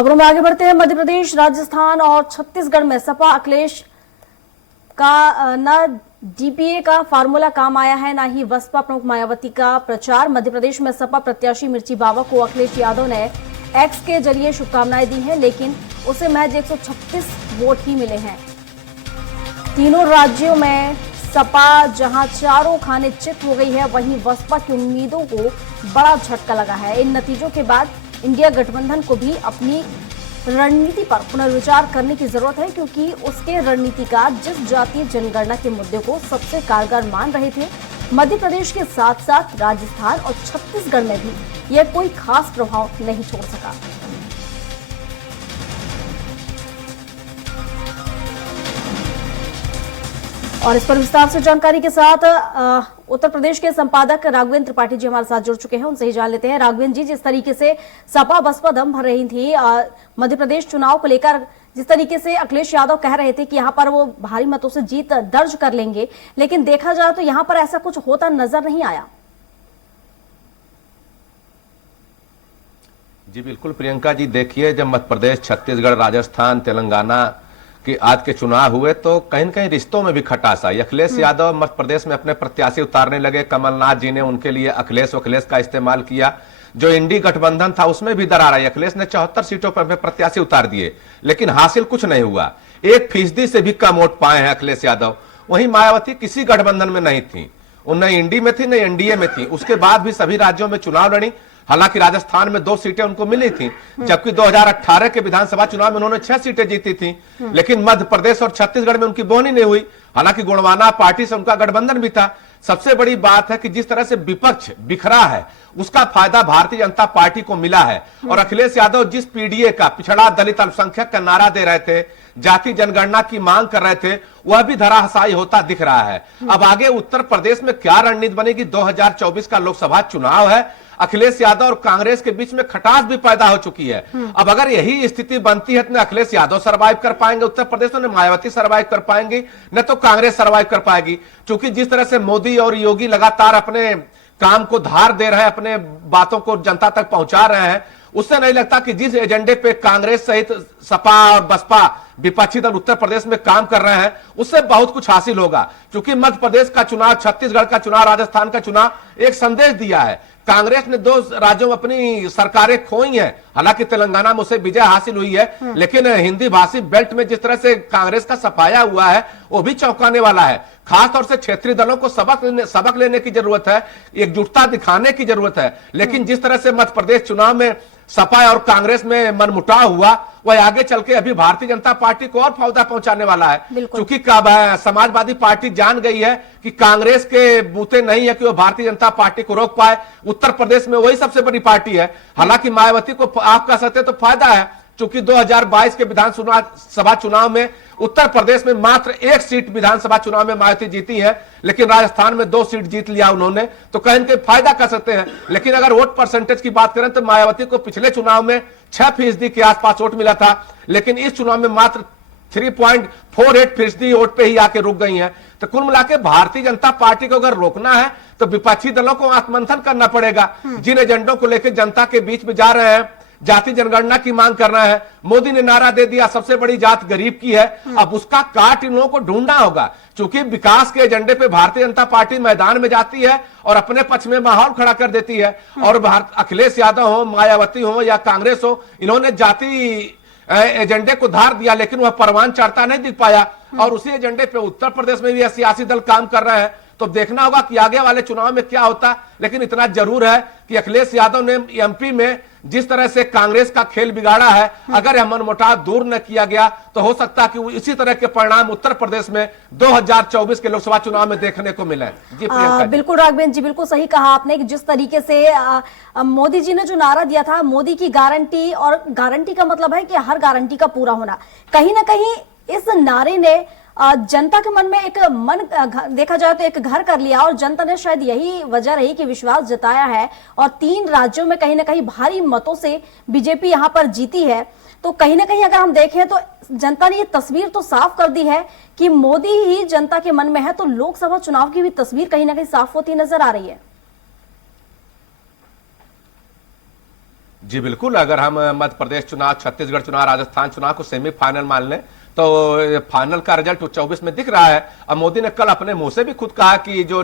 खबरों में आगे बढ़ते हैं। मध्य प्रदेश, राजस्थान और छत्तीसगढ़ में सपा अखिलेश का न डीपीए का फार्मूला काम आया है, ना ही बसपा प्रमुख मायावती का प्रचार। मध्य प्रदेश में सपा प्रत्याशी मिर्ची बाबा को अखिलेश यादव ने एक्स के जरिए शुभकामनाएं दी हैं, लेकिन उसे महज 136 वोट ही मिले हैं। तीनों राज्यों में सपा जहां चारों खाने चित हो गई है, वहीं बसपा की उम्मीदों को बड़ा झटका लगा है। इन नतीजों के बाद इंडिया गठबंधन को भी अपनी रणनीति पर पुनर्विचार करने की जरूरत है, क्योंकि उसके रणनीतिकार जिस जातीय जनगणना के मुद्दे को सबसे कारगर मान रहे थे, मध्य प्रदेश के साथ साथ राजस्थान और छत्तीसगढ़ में भी यह कोई खास प्रभाव नहीं छोड़ सका। और इस पर विस्तार से जानकारी के साथ उत्तर प्रदेश के संपादक राघवेंद्र त्रिपाठी जी हमारे साथ जुड़ चुके हैं, उनसे ही जान लेते हैं। राघवेंद्र जी, जिस तरीके से सपा बसपा दम भर रही थी मध्य प्रदेश चुनाव को लेकर, जिस तरीके से अखिलेश यादव कह रहे थे कि यहां पर वो भारी मतों से जीत दर्ज कर लेंगे, लेकिन देखा जाए तो यहां पर ऐसा कुछ होता नजर नहीं आया। जी बिल्कुल प्रियंका जी, देखिए जब मध्य प्रदेश, छत्तीसगढ़, राजस्थान, तेलंगाना कि आज के चुनाव हुए तो कहीं न कहीं रिश्तों में भी खटास आई। अखिलेश यादव मध्य प्रदेश में अपने प्रत्याशी उतारने लगे। कमलनाथ जी ने उनके लिए अखिलेश का इस्तेमाल किया। जो इंडी गठबंधन था उसमें भी दरार आई। अखिलेश ने 74 सीटों पर अपने प्रत्याशी उतार दिए, लेकिन हासिल कुछ नहीं हुआ। 1% से भी कम वोट पाए हैं अखिलेश यादव। वहीं मायावती किसी गठबंधन में नहीं थी, न इंडी में थी न एनडीए में थी। उसके बाद भी सभी राज्यों में चुनाव लड़ी। हालांकि राजस्थान में 2 सीटें उनको मिली थी, जबकि 2018 के विधानसभा चुनाव में उन्होंने 6 सीटें जीती थी। लेकिन मध्य प्रदेश और छत्तीसगढ़ में उनकी बोहनी नहीं हुई। हालांकि गोंडवाना पार्टी से उनका गठबंधन भी था। सबसे बड़ी बात है कि जिस तरह से विपक्ष बिखरा है, उसका फायदा भारतीय जनता पार्टी को मिला है। और अखिलेश यादव जिस पीडीए का, पिछड़ा दलित अल्पसंख्यक का नारा दे रहे थे, जाति जनगणना की मांग कर रहे थे, वह भी धराशायी होता दिख रहा है। अब आगे उत्तर प्रदेश में क्या रणनीति बनेगी? 2024 का लोकसभा चुनाव है। अखिलेश यादव और कांग्रेस के बीच में खटास भी पैदा हो चुकी है। अब अगर यही स्थिति बनती है तो न अखिलेश यादव सर्वाइव कर पाएंगे उत्तर प्रदेश में, न मायावती सर्वाइव कर पाएंगी, न तो कांग्रेस सर्वाइव कर पाएगी। क्योंकि जिस तरह से मोदी और योगी लगातार अपने काम को धार दे रहे हैं, अपने बातों को जनता तक पहुंचा रहे हैं, उससे नहीं लगता कि जिस एजेंडे पे कांग्रेस सहित सपा और बसपा विपक्षी दल उत्तर प्रदेश में काम कर रहे हैं, उससे बहुत कुछ हासिल होगा। क्योंकि मध्य प्रदेश का चुनाव, छत्तीसगढ़ का चुनाव, राजस्थान का चुनाव एक संदेश दिया है। कांग्रेस ने 2 राज्यों में अपनी सरकारें खोई हैं। हालांकि तेलंगाना में उसे विजय हासिल हुई है, लेकिन हिंदी भाषी बेल्ट में जिस तरह से कांग्रेस का सफाया हुआ है, वो भी चौंकाने वाला है। खासतौर से क्षेत्रीय दलों को सबक लेने की जरूरत है, एकजुटता दिखाने की जरूरत है। लेकिन जिस तरह से मध्य प्रदेश चुनाव में सपा और कांग्रेस में मनमुटाव हुआ, वह आगे चल के अभी भारतीय जनता पार्टी को और फायदा पहुंचाने वाला है। क्योंकि समाजवादी पार्टी जान गई है कि कांग्रेस के बूते नहीं है कि वो भारतीय जनता पार्टी को रोक पाए। उत्तर प्रदेश में वही सबसे बड़ी पार्टी है। हालांकि मायावती को आप कह सकते तो फायदा है, क्योंकि 2022 के विधानसभा चुनाव में उत्तर प्रदेश में मात्र 1 सीट विधानसभा चुनाव में मायावती जीती है, लेकिन राजस्थान में 2 सीट जीत लिया उन्होंने, तो कहीं के फायदा कर सकते हैं। लेकिन अगर वोट परसेंटेज की बात करें तो मायावती को पिछले चुनाव में 6% के आसपास वोट मिला था, लेकिन इस चुनाव में मात्र 3.48% वोट पे ही आके रुक गई हैं। तो कुल मिला के भारतीय जनता पार्टी को अगर रोकना है तो विपक्षी दलों को आत्ममंथन करना पड़ेगा। जिन एजेंडों को लेकर जनता के बीच में जा रहे हैं, जाति जनगणना की मांग करना है, मोदी ने नारा दे दिया सबसे बड़ी जात गरीब की है। अब उसका काट इन लोगों को ढूंढना होगा, क्योंकि विकास के एजेंडे पे भारतीय जनता पार्टी मैदान में जाती है और अपने पक्ष में माहौल खड़ा कर देती है। और अखिलेश यादव हो, मायावती हो या कांग्रेस हो, इन्होंने जाति एजेंडे को धार दिया, लेकिन वह परवान चढ़ता नहीं दिख पाया। और उसी एजेंडे पे उत्तर प्रदेश में भी सियासी दल काम कर रहे हैं। तो देखना होगा कि आगे वाले चुनाव में क्या होता। लेकिन इतना जरूर है कि अखिलेश यादव ने एमपी में जिस तरह से कांग्रेस का खेल बिगाड़ा है, अगर यह मनमुटाव दूर न किया गया तो हो सकता है कि इसी तरह के परिणाम उत्तर प्रदेश में 2024 के लोकसभा चुनाव में देखने को मिले। जी बिल्कुल राघवेंद्र जी, बिल्कुल सही कहा आपने कि जिस तरीके से मोदी जी ने जो नारा दिया था, मोदी की गारंटी, और गारंटी का मतलब है कि हर गारंटी का पूरा होना, कहीं ना कहीं इस नारे ने जनता के मन में एक देखा जाए तो एक घर कर लिया। और जनता ने शायद यही वजह रही कि विश्वास जताया है, और 3 राज्यों में कहीं ना कहीं भारी मतों से बीजेपी यहां पर जीती है। तो कहीं ना कहीं अगर हम देखें तो जनता ने ये तस्वीर तो साफ कर दी है कि मोदी ही जनता के मन में है, तो लोकसभा चुनाव की भी तस्वीर कहीं ना कहीं साफ होती नजर आ रही है। जी बिल्कुल, अगर हम मध्य प्रदेश चुनाव, छत्तीसगढ़ चुनाव, राजस्थान चुनाव को सेमीफाइनल मान लें तो फाइनल का रिजल्ट 24 में दिख रहा है। अब मोदी ने कल अपने मुंह से भी खुद कहा कि जो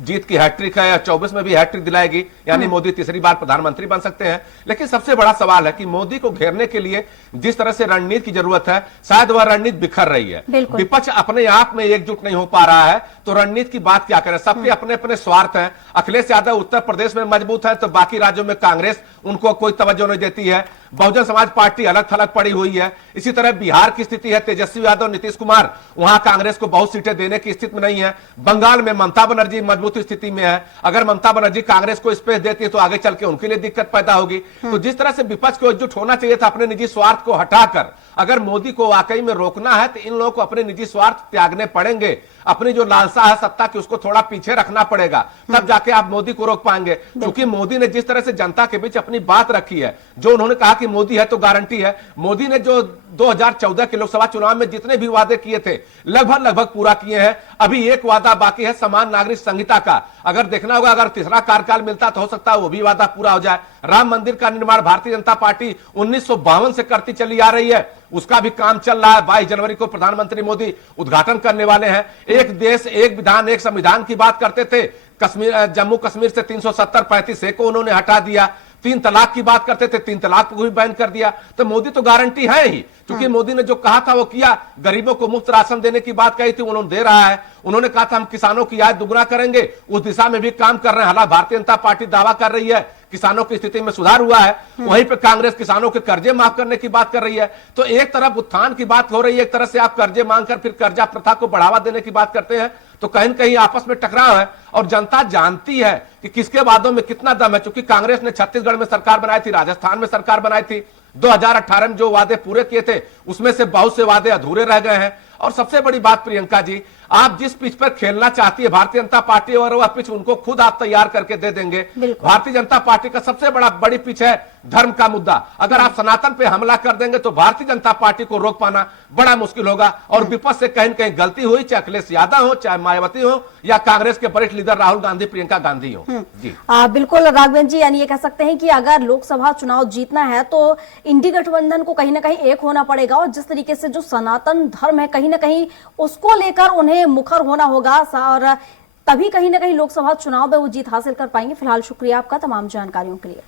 जीत की हैट्रिक है 24 में भी हैट्रिक दिलाएगी, यानी मोदी तीसरी बार प्रधानमंत्री बन सकते हैं। लेकिन सबसे बड़ा सवाल है कि मोदी को घेरने के लिए जिस तरह से रणनीति की जरूरत है, शायद वह रणनीति बिखर रही है। विपक्ष अपने आप में एकजुट नहीं हो पा रहा है, तो रणनीति की बात क्या करें। सबके अपने अपने स्वार्थ हैं। अखिलेश यादव उत्तर प्रदेश में मजबूत है तो बाकी राज्यों में कांग्रेस उनको कोई तवज्जो नहीं देती है। बहुजन समाज पार्टी अलग थलग पड़ी हुई है। इसी तरह बिहार की स्थिति है, तेजस्वी यादव, नीतीश कुमार वहां कांग्रेस को बहुत सीटें देने की स्थिति में नहीं है। बंगाल में ममता बनर्जी मजबूत स्थिति में है। अगर ममता बनर्जी कांग्रेस को स्पेस देती है तो आगे चल के उनके लिए दिक्कत पैदा होगी। तो जिस तरह से विपक्ष को एकजुट होना चाहिए था अपने निजी स्वार्थ को हटाकर, अगर मोदी को वाकई में रोकना है तो इन लोगों को अपने निजी स्वार्थ त्यागने पड़ेंगे। अपनी जो लालसा है सत्ता की उसको थोड़ा पीछे रखना पड़ेगा, तब जाके आप मोदी को रोक पाएंगे। क्योंकि मोदी ने जिस तरह से जनता के बीच अपनी बात रखी है, जो उन्होंने कहा कि मोदी है तो गारंटी है, मोदी ने जो 2014 के लोकसभा चुनाव में जितने भी वादे किए थे लगभग पूरा किए हैं। अभी एक वादा बाकी है समान नागरिक संहिता का। अगर देखना होगा, अगर तीसरा कार्यकाल मिलता तो हो सकता है वो भी वादा पूरा हो जाए। राम मंदिर का निर्माण भारतीय जनता पार्टी 1952 से करती चली आ रही है, उसका भी काम चल रहा है। 22 जनवरी को प्रधानमंत्री मोदी उद्घाटन करने वाले हैं। एक देश एक विधान एक संविधान की बात करते थे, कश्मीर जम्मू कश्मीर से 370-35 को उन्होंने हटा दिया। 3 तलाक की बात करते थे, 3 तलाक को भी बैन कर दिया। तो मोदी तो गारंटी है ही, क्योंकि मोदी ने जो कहा था वो किया। गरीबों को मुफ्त राशन देने की बात कही थी, उन्होंने दे रहा है। उन्होंने कहा था हम किसानों की आय दुगना करेंगे, उस दिशा में भी काम कर रहे हैं। हालांकि भारतीय जनता पार्टी दावा कर रही है किसानों की स्थिति में सुधार हुआ है, वहीं पे कांग्रेस किसानों के कर्जे माफ करने की बात कर रही है। तो एक तरफ उत्थान की बात हो रही है, एक तरह से आप कर्जे मांगकर फिर कर्जा प्रथा को बढ़ावा देने की बात करते हैं। तो कहीं न कहीं आपस में टकराव है और जनता जानती है कि किसके वादों में कितना दम है। क्योंकि कांग्रेस ने छत्तीसगढ़ में सरकार बनाई थी, राजस्थान में सरकार बनाई थी। 2018 में जो वादे पूरे किए थे उसमें से बहुत से वादे अधूरे रह गए हैं। और सबसे बड़ी बात प्रियंका जी, आप जिस पिच पर खेलना चाहती है भारतीय जनता पार्टी, और वह पिच उनको खुद आप तैयार करके दे देंगे। भारतीय जनता पार्टी का सबसे बड़ी पिच है धर्म का मुद्दा। अगर आप सनातन पे हमला कर देंगे तो भारतीय जनता पार्टी को रोक पाना बड़ा मुश्किल होगा। और विपक्ष से कहीं न कहीं गलती हुई, चाहे अखिलेश यादव हो, चाहे मायावती हो, या कांग्रेस के वरिष्ठ लीडर राहुल गांधी, प्रियंका गांधी हो। जी बिल्कुल राघवेंद्र जी, यानी ये कह सकते हैं कि अगर लोकसभा चुनाव जीतना है तो इंडी गठबंधन को कहीं ना कहीं एक होना पड़ेगा, और जिस तरीके से जो सनातन धर्म है कहीं ना कहीं उसको लेकर उन्हें मुखर होना होगा, और तभी कहीं ना कहीं लोकसभा चुनाव में वो जीत हासिल कर पाएंगे। फिलहाल शुक्रिया आपका तमाम जानकारियों के लिए।